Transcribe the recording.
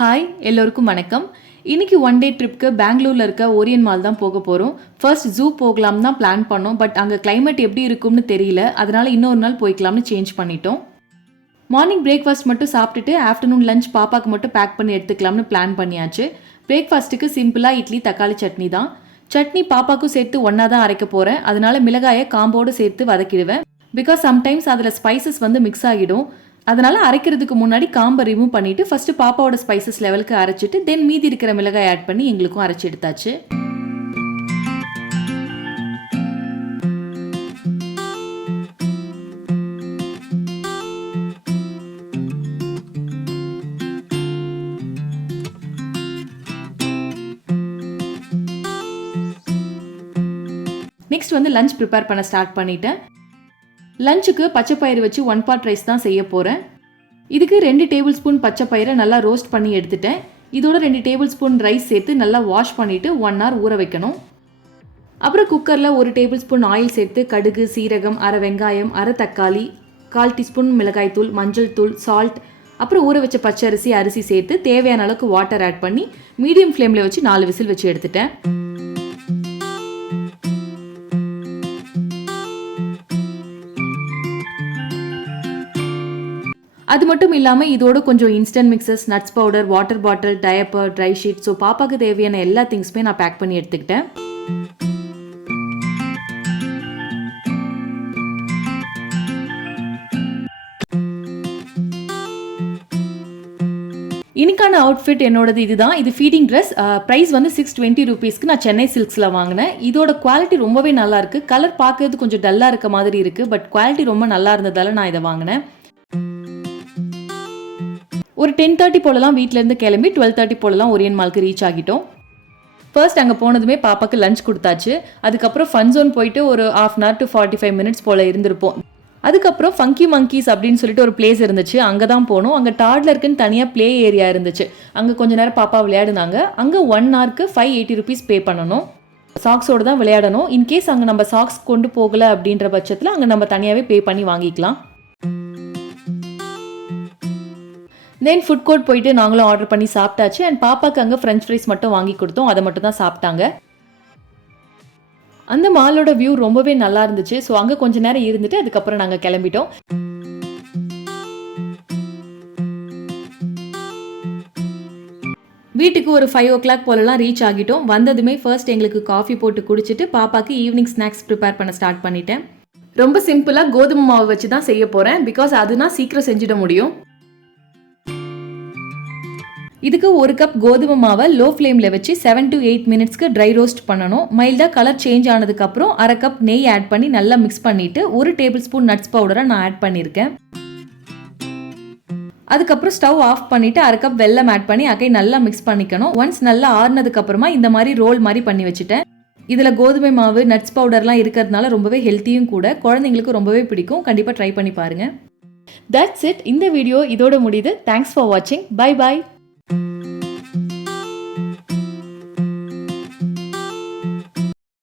Hi எல்லோருக்கும் வணக்கம். இன்னைக்கு ஒன் டே ட்ரிப்க்கு பெங்களூரில் இருக்க ஓரியன் மால் தான் போக போகிறோம். ஃபர்ஸ்ட் ஜூ போகலாம் தான் பிளான் பண்ணோம். பட் அங்கே கிளைமேட் எப்படி இருக்கும்னு தெரியல. அதனால இன்னொரு நாள் போய்க்கலாம்னு சேஞ்ச் பண்ணிட்டோம். மார்னிங் பிரேக்ஃபாஸ்ட் மட்டும் சாப்பிட்டுட்டு ஆஃப்டர்நூன் லஞ்ச் பாப்பாக்கு மட்டும் பேக் பண்ணி எடுத்துக்கலாம்னு பிளான் பண்ணியாச்சு. பிரேக்ஃபாஸ்ட்டுக்கு சிம்பிளாக இட்லி தக்காளி சட்னி தான். சட்னி பாப்பாக்கும் சேர்த்து ஒன்றா தான் அரைக்க போகிறேன். அதனால மிளகாயை காம்போடு சேர்த்து வதக்கிடுவேன். பிகாஸ் சம்டைம்ஸ் அதில் ஸ்பைசஸ் மிக்ஸ் ஆகிடும். அதனால அரைக்கிறதுக்கு முன்னாடி காம்பை ரிமூவ் பண்ணிட்டு ஃபர்ஸ்ட் பாப்பாவோட ஸ்பைசஸ் லெவலுக்கு அரைச்சிட்டு தென் மீதி இருக்கிற மிளகாய் ஆட் பண்ணி எங்களுக்கும் அரைச்சி எடுத்தாச்சு. நெக்ஸ்ட் லஞ்ச் ப்ரிப்பேர் பண்ண ஸ்டார்ட் பண்ணிட்டேன். லஞ்சுக்கு பச்சை பயிறு வச்சு 1 part ரைஸ் தான் செய்ய போகிறேன். இதுக்கு 2 டேபிள் ஸ்பூன் பச்சை பயிரை நல்லா ரோஸ்ட் பண்ணி எடுத்துட்டேன். இதோட 2 டேபிள் ஸ்பூன் ரைஸ் சேர்த்து நல்லா வாஷ் பண்ணிவிட்டு 1 hour ஊற வைக்கணும். அப்புறம் குக்கரில் 1 டேபிள் ஸ்பூன் ஆயில் சேர்த்து கடுகு, சீரகம், அரை வெங்காயம், அரை தக்காளி, 1/4 டீஸ்பூன் மிளகாய் தூள், மஞ்சள் தூள், சால்ட், அப்புறம் ஊற வச்ச பச்சை அரிசி சேர்த்து தேவையான அளவுக்கு வாட்டர் ஆட் பண்ணி மீடியம் ஃப்ளேமில் வச்சு 4 விசில் வச்சு எடுத்துட்டேன். அது மட்டும் இல்லாமல் இதோட கொஞ்சம் instant mixes, nuts powder, water bottle, diaper, try sheet, so பாப்பாவுக்கு தேவையான எல்லா திங்ஸுமே நான் பேக் பண்ணி எடுத்துக்கிட்டேன். இன்னைக்கான அவுட்ஃபிட் என்னோடது இதுதான். இது ஃபீடிங் ட்ரெஸ். ப்ரைஸ் 620 ரூபீஸ்க்கு நான் சென்னை சில்க்ஸில் வாங்கினேன். இதோட குவாலிட்டி ரொம்பவே நல்லா இருக்குது. கலர் பார்க்கறது கொஞ்சம் டல்லாக இருக்க மாதிரி இருக்குது. பட் குவாலிட்டி ரொம்ப நல்லா இருந்ததால் நான் இதை வாங்கினேன். ஒரு 10:30 போலலாம் வீட்டிலேருந்து கிளம்பி 12:30 போலலாம் ஓரியன் மால்க்கு ரீச் ஆகிட்டோம். ஃபர்ஸ்ட் அங்கே போனதுமே பாப்பாக்கு லஞ்ச் கொடுத்தாச்சு. அதுக்கப்புறம் ஃபன் ஜோன் போயிட்டு ஒரு 1/2 hour to 45 minutes போல் இருந்திருப்போம். அதுக்கப்புறம் ஃபங்கி மங்கீஸ் அப்படின்னு சொல்லிட்டு ஒரு பிளேஸ் இருந்துச்சு. அங்கே தான் போனோம். அங்கே டாட்லருக்குன்னு தனியாக ப்ளே ஏரியா இருந்துச்சு. அங்கே கொஞ்ச நேரம் பாப்பா விளையாடுனாங்க. அங்கே 1 hourக்கு 580 rupees பே பண்ணணும். சாக்ஸோடு தான் விளையாடணும். இன்கேஸ் அங்கே நம்ம சாக்ஸ் கொண்டு போகலை அப்படின்ற பட்சத்தில் அங்கே நம்ம தனியாகவே பே பண்ணி வாங்கிக்கலாம். தென் ஃபுட் கோர்ட் போயிட்டு நாங்களும் ஆர்டர் பண்ணி சாப்பிட்டாச்சு. அண்ட் பாப்பாக்கு அங்கே ஃப்ரெஞ்ச் ஃப்ரைஸ் மட்டும் வாங்கி கொடுத்தோம். அதை மட்டும் தான் சாப்பிட்டாங்க. அந்த மாலோட வியூ ரொம்பவே நல்லா இருந்துச்சு. ஸோ அங்கே கொஞ்ச நேரம் இருந்துட்டு அதுக்கப்புறம் நாங்கள் கிளம்பிட்டோம். வீட்டுக்கு ஒரு 5 o'clock போலலாம் ரீச் ஆகிட்டோம். வந்ததுமே ஃபர்ஸ்ட் எங்களுக்கு காஃபி போட்டு குடிச்சிட்டு பாப்பாக்கு ஈவினிங் ஸ்நாக்ஸ் ப்ரிப்பேர் பண்ண ஸ்டார்ட் பண்ணிட்டேன். ரொம்ப சிம்பிளாக கோதுமை மாவு வச்சு தான் செய்ய போகிறேன். பிகாஸ் அதுனா சீக்கிரம் செஞ்சிட முடியும். இதுக்கு 1 கப் கோதுமை மாவை லோ ஃப்ளேமில் வச்சு 7 to 8 minutesக்கு ட்ரை ரோஸ்ட் பண்ணணும். மைல்டாக கலர் சேஞ்ச் ஆனதுக்கப்புறம் 1/2 கப் நெய் ஆட் பண்ணி நல்லா மிக்ஸ் பண்ணிவிட்டு 1 டேபிள் ஸ்பூன் நட்ஸ் பவுடரை நான் ஆட் பண்ணியிருக்கேன். அதுக்கப்புறம் ஸ்டவ் ஆஃப் பண்ணிவிட்டு 1/2 கப் வெல்லம் ஆட் பண்ணி அகை நல்லா மிக்ஸ் பண்ணிக்கணும். ஒன்ஸ் நல்லா ஆறுனதுக்கப்புறமா இந்த மாதிரி ரோல் மாதிரி பண்ணி வச்சுட்டேன். இதில் கோதுமை மாவு, நட்ஸ் பவுடர்லாம் இருக்கிறதுனால ரொம்பவே ஹெல்த்தியும் கூட. குழந்தைங்களுக்கு ரொம்பவே பிடிக்கும். கண்டிப்பாக ட்ரை பண்ணி பாருங்கள். That's it. இந்த வீடியோ இதோட முடியுது. தேங்க்ஸ் ஃபார் வாட்சிங். Bye bye.